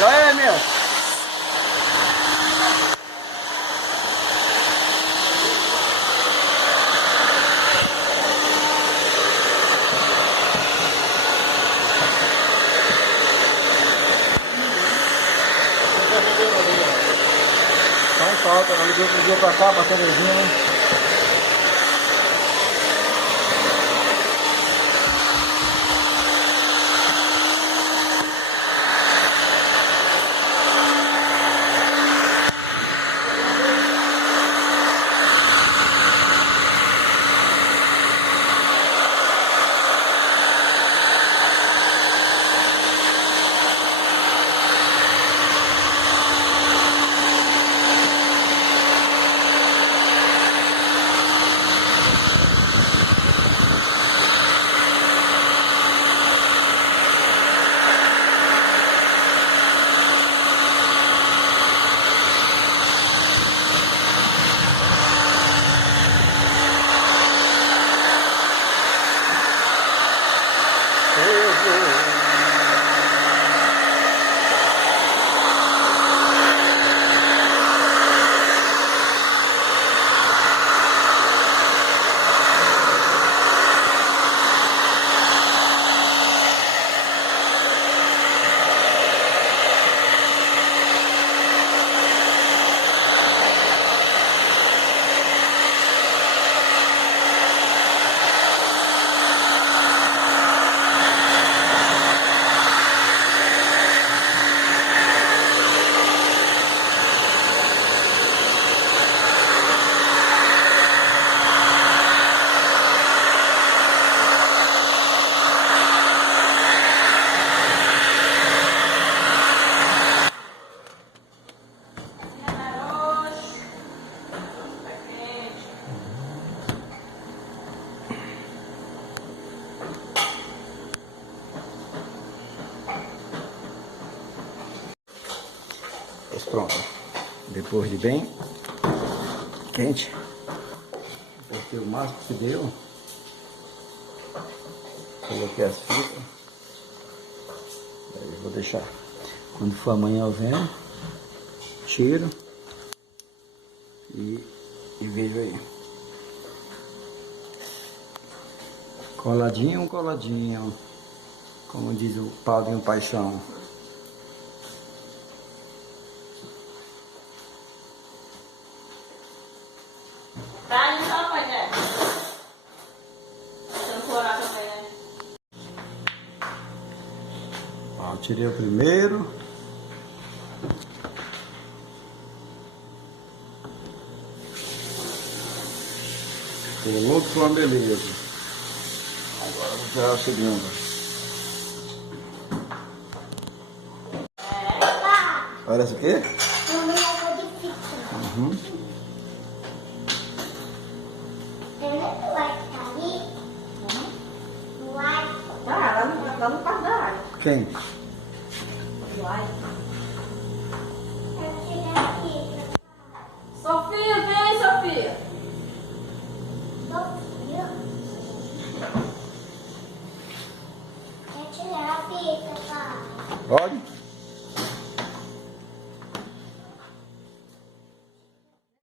Joia, meu. Então falta, ela ligou pra cá, pra Terezinha. Pronto, depois de bem quente, apertei o máximo que deu, coloquei as fitas, aí vou deixar, quando for amanhã eu venho, tiro e vejo aí, coladinho, coladinho, como diz o Paulinho Paixão. Ó, tirei o primeiro. Colocou, ficou uma beleza. Agora vou tirar o segundo. Parece o quê? Uhum. Lá no quarto da área. Quem? Sofia, vem, Sofia. Quer tirar a fita, pai? Pode?